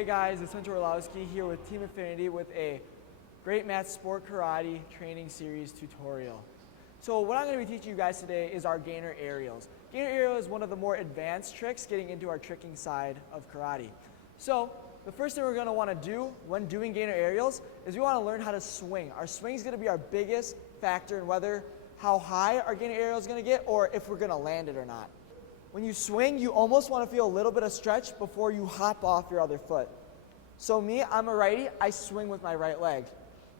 Hey guys, it's Orlowski here with Team Infinity with a Greatmats Sport Karate Training Series tutorial. So what I'm going to be teaching you guys today is our gainer aerials. Gainer aerial is one of the more advanced tricks getting into our tricking side of karate. So the first thing we're going to want to do when doing gainer aerials is we want to learn how to swing. Our swing is going to be our biggest factor in whether how high our gainer aerial is going to get or if we're going to land it or not. When you swing, you almost want to feel a little bit of stretch before you hop off your other foot. So me, I'm a righty, I swing with my right leg.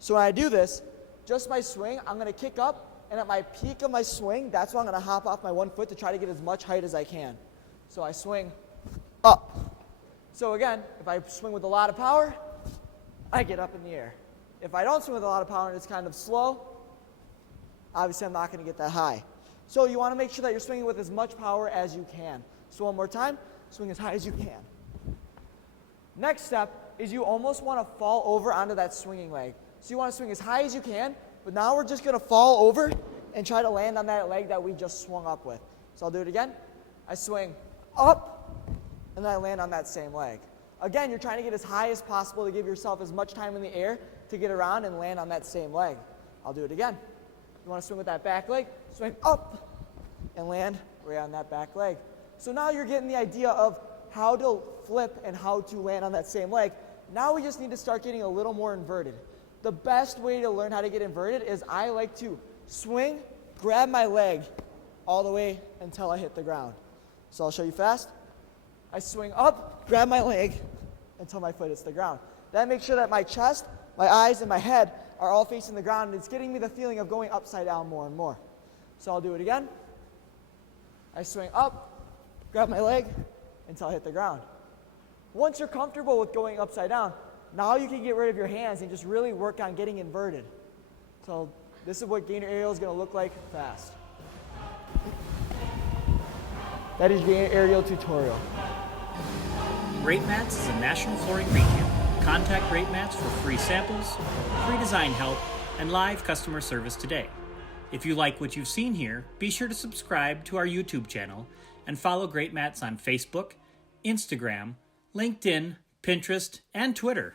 So when I do this, just my swing, I'm going to kick up, and at my peak of my swing, that's when I'm going to hop off my one foot to try to get as much height as I can. So I swing up. So again, if I swing with a lot of power, I get up in the air. If I don't swing with a lot of power and it's kind of slow, obviously I'm not going to get that high. So you want to make sure that you're swinging with as much power as you can. So one more time, swing as high as you can. Next step is you almost want to fall over onto that swinging leg. So you want to swing as high as you can, but now we're just going to fall over and try to land on that leg that we just swung up with. So I'll do it again. I swing up, and then I land on that same leg. Again, you're trying to get as high as possible to give yourself as much time in the air to get around and land on that same leg. I'll do it again. You want to swing with that back leg, swing up, and land right on that back leg. So now you're getting the idea of how to flip and how to land on that same leg. Now we just need to start getting a little more inverted. The best way to learn how to get inverted is I like to swing, grab my leg all the way until I hit the ground. So I'll show you fast. I swing up, grab my leg until my foot hits the ground. That makes sure that my chest, my eyes, and my head are all facing the ground, and it's getting me the feeling of going upside down more and more. So I'll do it again. I swing up, grab my leg until I hit the ground. Once you're comfortable with going upside down, now you can get rid of your hands and just really work on getting inverted. So this is what gainer aerial is going to look like fast. That is your gainer aerial tutorial. Greatmats is a national flooring retailer. Contact Greatmats for free samples, free design help, and live customer service today. If you like what you've seen here, be sure to subscribe to our YouTube channel and follow Greatmats on Facebook, Instagram, LinkedIn, Pinterest, and Twitter.